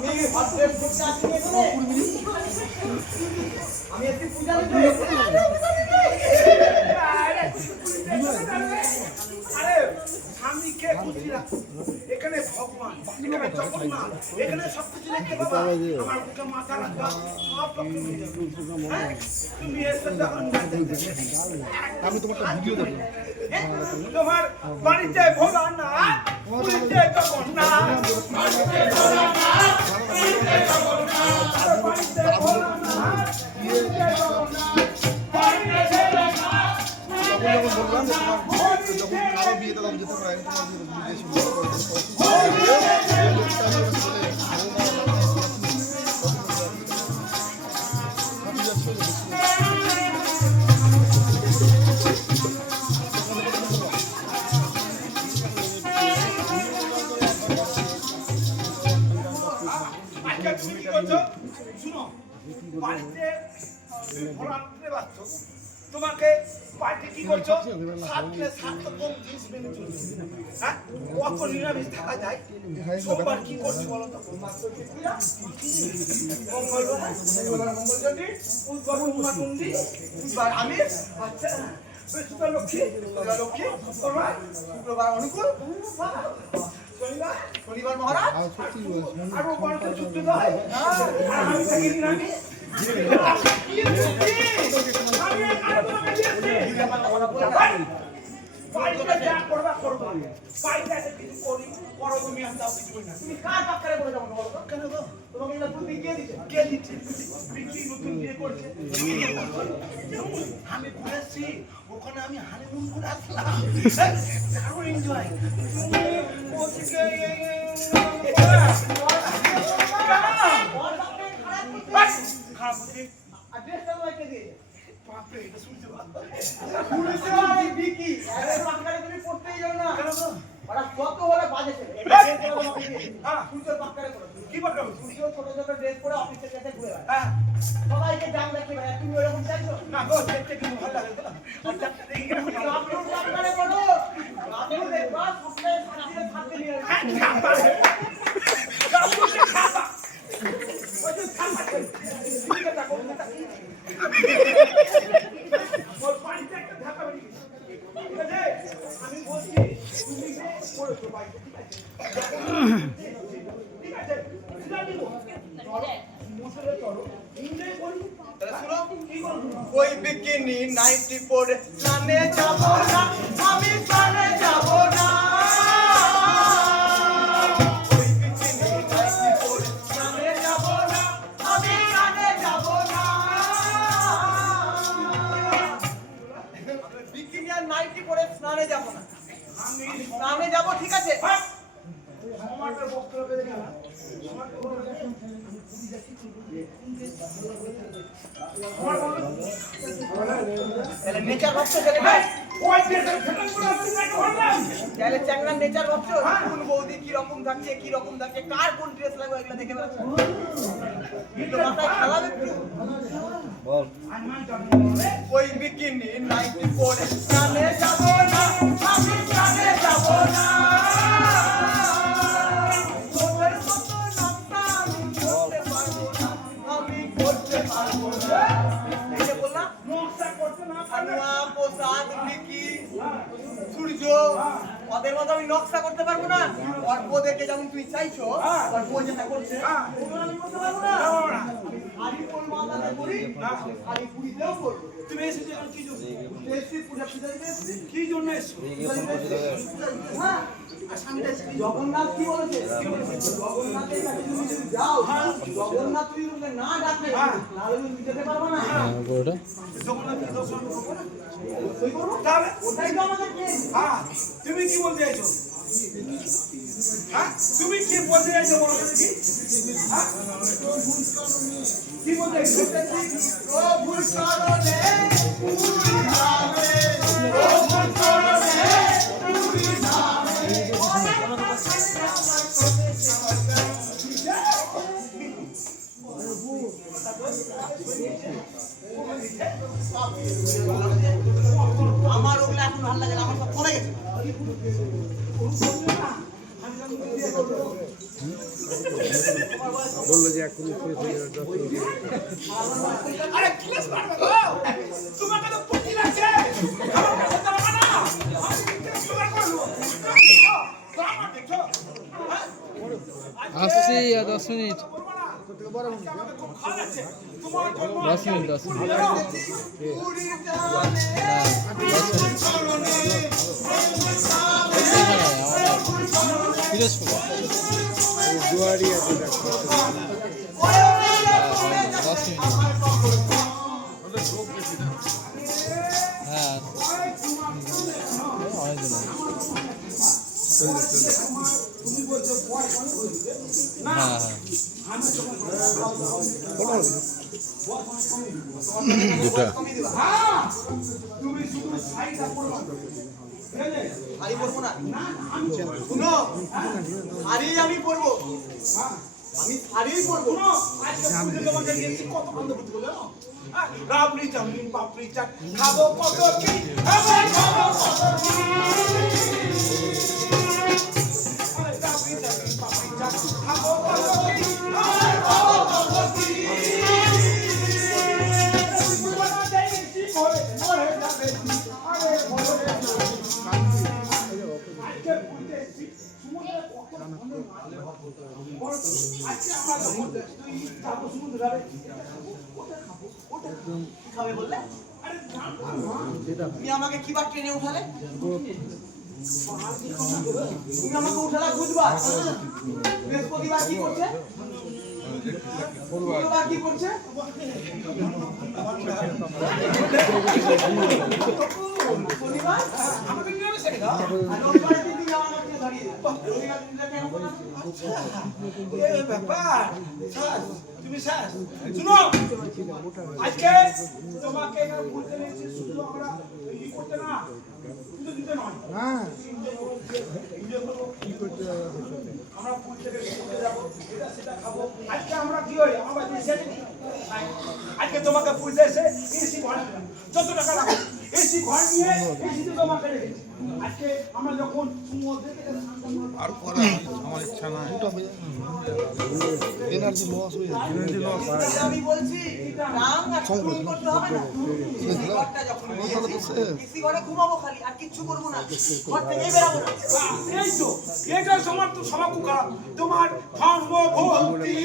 আমি হঠাৎ করতে আসি এখানে আমি একটু পূজা দিতে আরে স্বামী কে বুঝিরা এখানে ভগবান এখানে জগন্নাথ এখানে সবকিছু দেখতে পাবা আমার বুকে মাথা রাখবা সব পক্ষে মিলে যাবে তুমি এসে আমি তোমার ভিডিও দেখব তোমার বাড়িতে ভোলানাথ পুরীতে জগন্নাথ বাড়িতে ভোলানাথ পুরীতে জগন্নাথ বাড়িতে ভোলানাথ পুরীতে জগন্নাথ বাড়িতে জগন্নাথ যখন বললাম যখন কারো বিয়েতে তখন যেতে পারে তোমাকে পার্টি কি করছো সাতলে সাত রকম জিনিস মেনে চলছে হ্যাঁ কত নিরামিষ থাকা যায় সোমবার কি করছো বলো তো মঙ্গলবার মঙ্গলচন্ডী বুধবার উমানন্দী বুধবার আমিষ আচ্ছা বৃহস্পতিবার লক্ষ্মী শুক্রবার অনুকূল শনিবার মহারাজ আর ওপারে যুদ্ধ হয় আর আমি থাকি নিরামিষ আমি ঘুরেছি ওখানে আমি হানিমুন করে আসলাম এনজয় সবাইকে জান দেখি ভাই তুমি ওরকম চাইছো না গো দেখতে কি ভালো লাগে আপনি দেখবা সবটাই সাজিয়ে থাকতে নিয়ে আমি বলছি তুমি পড়েছো বাড়িতে ঠিক আছে ওই বিকিনি নাইটি পরে স্নানে যাব না আমি স্নানে যাব না ওই বিকিনি নাইটি পরে স্নানে যাব না আমি স্নানে যাব না বিকিনি আর নাইটি পরে স্নানে যাব না আমি স্নানে যাব ঠিক আছে সমাজের বক্তব্য দেখে না নেচার ভক্ত তাহলে চ্যাংড়া নেচার ভক্ত কোন বৌদি কি রকম থাকছে কার কোন ড্রেস লাগবে এগুলো দেখে বেড়াচ্ছে মাথায় খেলা একটু ওই বিকিনি নাইটি পরে স্নানে যাব না আমি স্নানে যাব না ওদের মতো আমি নকশা করতে পারবো না অল্প দেখে যেমন তুই চাইছো অল্প যেটা করছে আমি করতে পারবো না আরি কোন মাথাতে করি আরি পুরিতেও করবো তুমি এসেছো কি জন্য এসছি পূজা দিতে কি জন্য এসছো হ্যাঁ জগন্নাথ কি বলেছে জগন্নাথের কাছে তুমি যদি যাও জগন্নাথ তুমি না ডাকে তাহলে তুমি যেতে পারবো না জগন্নাথ দর্শন করবো না তাহলে ওটাই তো আমাদের হ্যাঁ তুমি কি বলতে চাইছো হ্যাঁ তুমি কি বলতে চাইছো বলো দেখি হ্যাঁ কি বলতে চাইছো প্রভুর চরণে পুরি ধামে প্রভুর চরণে পুরি ধামে আমার ওগুলো এখন ভালো লাগে না আমার সব পড়ে গেছে বললো যে এখন শেষ হয়ে যাবে 10 মিনিট। আরে ক্লাস মারবে গো তোমাকে তো পটি লাগছে আমার কাছে তো না আমি কি তোমার করব তোমার দেখো আসছি আর 10 মিনিট। 10 minute 10 minute. হ্যাঁ 10 মিনিট। পিরোজপুর দুয়ারি আছে ডাক্তার। 10 মিনিট। হ্যাঁ অনেকদিন হ্যাঁ হ্যাঁ দুটা তুমি শুধু সাইডটা পড়বা শাড়ি পরবো না শুনো শাড়ি আমি পরবো আমি শাড়িই পরবো কত বান্ধব বলে রাবড়ি চাউমিন পাপড়ি চাট খাবো কত কি খাবো কত কি রাবড়ি চাউমিন পাপড়ি চাট খাবো কত কি খাবো কত কি জীবন দেইছি মরে মরে যাবে আরে মরে আজকে বুঝতেছি সমুদ্রে কত আজকে আমরা যখন তুই যাবো সমুদ্রে যাবে খাবে বললে তুমি আমাকে কিবার ট্রেনে উঠালে তুমি আমাকে উঠালে বুঝবার বৃহস্পতিবার কি করছে শুক্রবার কি করছে শনিবার আমাকে নিয়ে আসে না আর রবিবারের দিন তুমি আমার কাছে দাঁড়িয়ে রবিবার দিনটা কেন করো এ ব্যাপার শ্বাস তুমি শ্বাস শুনো আজকে তোমাকে না বলতে নেছি শুধু আমরা ই করতে না শুধু দিতে নয় হ্যাঁ আমরা ফুল থেকে ঘুরতে যাবো এটা সেটা খাবো আজকে আমরা কি হই আমার বাড়ি এসে আজকে তোমাকে ফুল দেশে এসি ঘর দিলাম যত টাকা লাগবে এসি ঘর নিয়ে এসিতে তোমাকে রেখেছি আজকে আমরা যখন সমুদ্রে আর করা আমার ইচ্ছা নাই এনার্জি লস হয়ে যাবে এনার্জি লস আমি বলছি রাম আর তুমি করতে হবে না ঘরটা যখন এসি ঘরে ঘুমাবো খালি আর কিচ্ছু করবো না ঘর থেকে বেরাবো না এই তো এটা সবার তো সবার খারাপ তোমার ধর্ম ভক্তি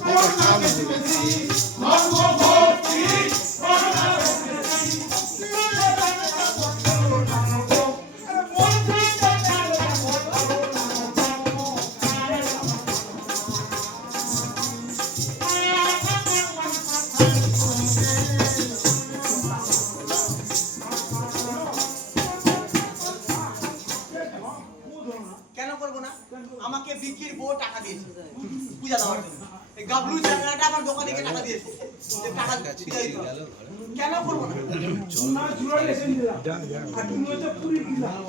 করোনা বেশি বেশি ধর্ম ভক্তি করোনা বেশি বেশি কেন করবো না আমাকে বিকির বউ টাকা দিয়েছে পূজা দেওয়ার জন্য এই গাবলু চ্যাংড়াটা আমার দোকানে গিয়ে টাকা দিয়েছে যে টাকা পূজা দিতে হবে। কেন করবো না না জুড়ে এসে নিলাম আর তুমি হচ্ছে পুরি দিলাম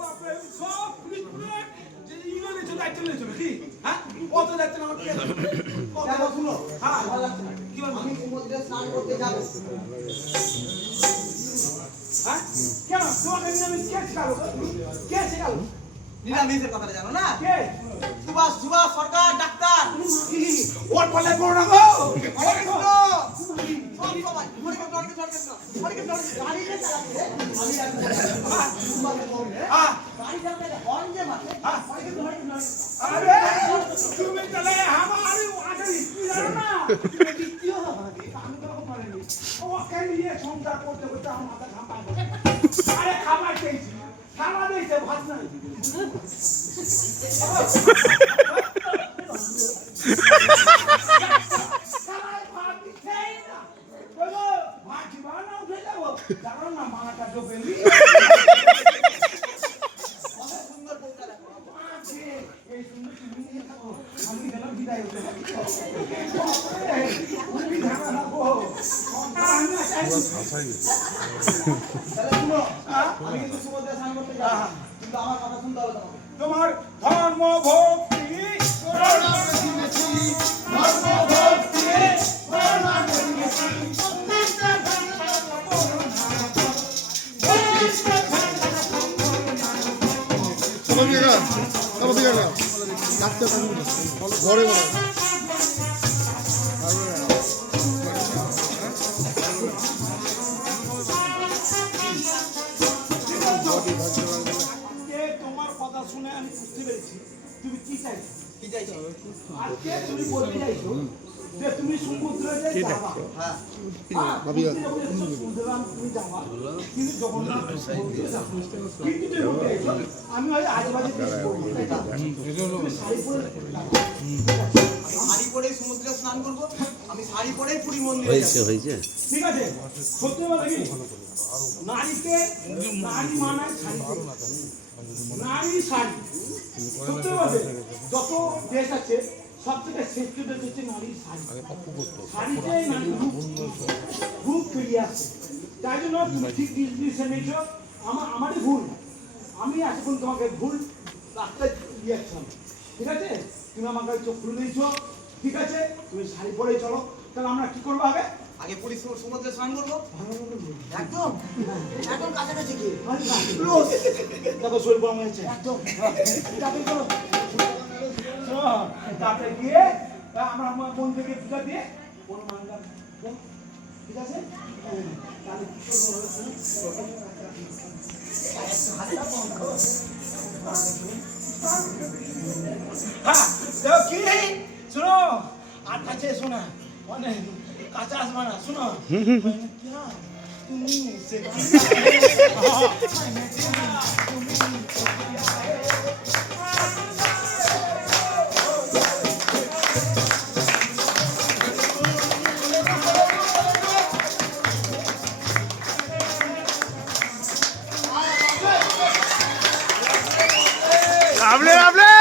বাপরে সব পুরি যে ইংরেজি চলে চলে চলে কি হ্যাঁ কত দেখতে না কত দেখো শুনো হ্যাঁ ভালো লাগছে না। কি বলবো আমি সমুদ্রে স্নান করতে যাবো হ্যাঁ কেন তোমাকে নিরামিষ কে শেখালো কে শেখালো নিরামিষের কথাটা জানো না কে সুভাষ সুভাষ সরকার ডাক্তার ওর পালে পড়ো না গো অনেক শুনো সব সবাই অনেকে অনেকে অনেকে অনেকে গাড়ি নিয়ে চালাচ্ছে আমি হ্যাঁ গাড়ি চালাতে হর্ন যে মারছে অনেকে আরে তুমি চলে আমার আগে স্পিড আর না দ্বিতীয় আমি তো পারিনি ও কেন নিয়ে সংসার করতে করতে আমার মাথা ঘামায় আরে খাবার খেয়েছি খানা দিয়েছে ভাত নাই খানায় ভাত দিচ্ছেই না বলো ভাত দিবা না উঠে যাবো জানো না মানাটা ডোবে নি সুন্দর বউটা দেখো এই সুন্দর তুমি নিয়ে থাকো আমি গেলাম বিদায় হতে তুমি ধারা রাখো তাহলে শুনো আমি কিন্তু সমুদ্রে স্নান করতে যাবো কিন্তু আমার কথা শুনতে হবে তোমাকে তোমার ধর্ম ভক্তি করোনা বেশি বেশি ধর্ম ভক্তি করোনা বেশি বেশি ঘরে ঘরে আজকে তোমার কথা শুনে আমি বুঝতে পেরেছি তুমি কি চাইছো। কি চাইছো? আজকে তুমি বলতে চাইছো যে তুমি সমুদ্রে যাবা। হ্যাঁ। তুমি যাবা কিন্তু জগন্নাথ মন্দিরে যাবে। কিন্তু তুমি বলতে চাইছো আমি ওই আজেবাজে কিছু করবো না। তুমি শাড়ি পরে যাবা। শাড়ি পরেই সমুদ্রে স্নান করবো, আমি শাড়ি পরেই পুরী মন্দিরে যাবো। ঠিক আছে সত্যি কথা কি নারীকে নারী মানায় শাড়ি পরে। নারী শাড়ি সত্যি কথা যত দেশ আছে সব থেকে শ্রেষ্ঠ দেশ হচ্ছে নারীর শাড়ি। শাড়িতেই নারী রূপ ফিরিয়ে আসছে। তাই জন্য তুমি ঠিক ডিসিশন নিয়েছো, আমারই ভুল। আমি এখন তোমাকে ভুল রাস্তায় দিয়েছিলাম। ঠিক আছে তুমি আমাকে চোখ খুলে দিয়েছো। ঠিক আছে তুমি শাড়ি পরেই চলো। তাহলে আমরা কি করবো আগে? আগে পুরী সমুদ্রে স্নান করবো। একদম একদম কাছাকাছি কি তারপর শরীর গরম হয়েছে একদম। তারপরে গিয়ে আমরা আমার বোন থেকে পূজা দিয়ে বোন মানলাম। ঠিক আছে তাহলে হ্যাঁ কি শোনো আর কাছে শোনা মানে কাঁচা আসবা না শোনো তুমি Hable, hable.